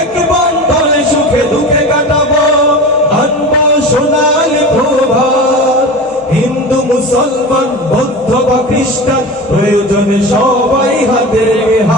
এক বন্ধন সুখে দুঃখে কাটাবো। আনব সোনালি প্রভাত। হিন্দু, মুসলমান, বৌদ্ধ বা প্রয়োজনে সবাই হাতে হাত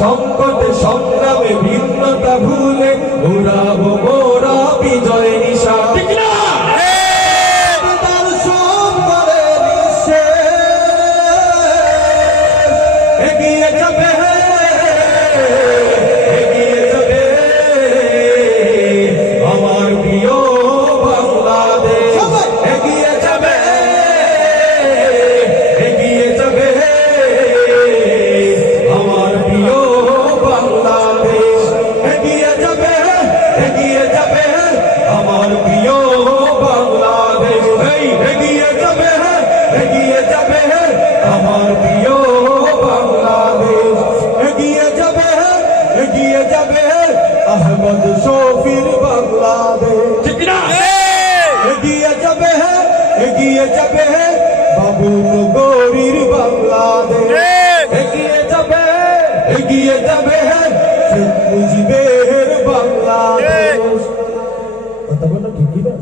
সংকট সংগ্রামে ভিন্নতা ভুলে ঘোরাব মোরা বিজয় নিশা। এগিয়ে যাবে যাবে বাবু গরির বাংলাদেশ। এগিয়ে যাবে এগিয়ে যাবে মুজিবের বাংলাদেশ। কথা বলো ঠিক না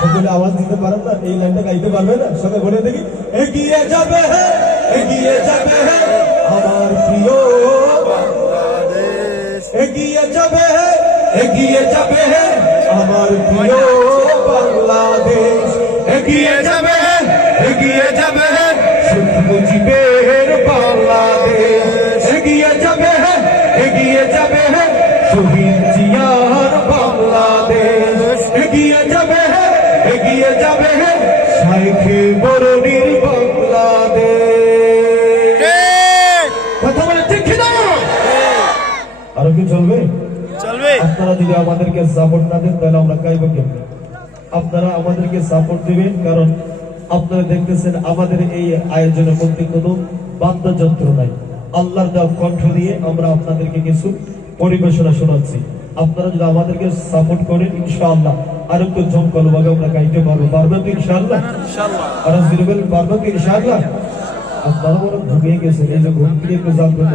সকলে আওয়াজ দিতে পারেন না এই লাইনটা গাইতে পারবে না? সবাই বলে দেখি। এগিয়ে যাবে এগিয়ে যাবে আমার প্রিয় এগিয়ে যাবে এগিয়ে যাবে শহীদ জিয়ার বাংলাদেশ এগিয়ে যাবে এগিয়ে যাবে শাইখে বরণীর বাংলাদেশ। কথা বলে ঠিক না? আরও কি চলবে? চলবে। আপনারা যদি আমাদেরকে সাপোর্ট না দেন তাহলে আমরা গাইব কেমনে? আপনারা আমাদেরকে সাপোর্ট দিবেন কারণ আপনারা দেখতেছেন আমাদের এই আয়োজনের মধ্যে কোনো বাদ্যযন্ত্র নাই। আল্লাহর দেওয়া কণ্ঠ দিয়ে আমরা আপনাদেরকে কিছু পরিবেশনা শোনাচ্ছি। আপনারা যদি আমাদেরকে সাপোর্ট করেন ইনশাআল্লাহ আর একটু জমকালো ভাবে আমরা গাইতে পারব। পারবেন তো ইনশাআল্লাহ? আর পারবেন তো ইনশাআল্লাহ? আপনারা বলে ঘুমিয়ে গেছেন এই যে ঘুম থেকে একটু জানবেন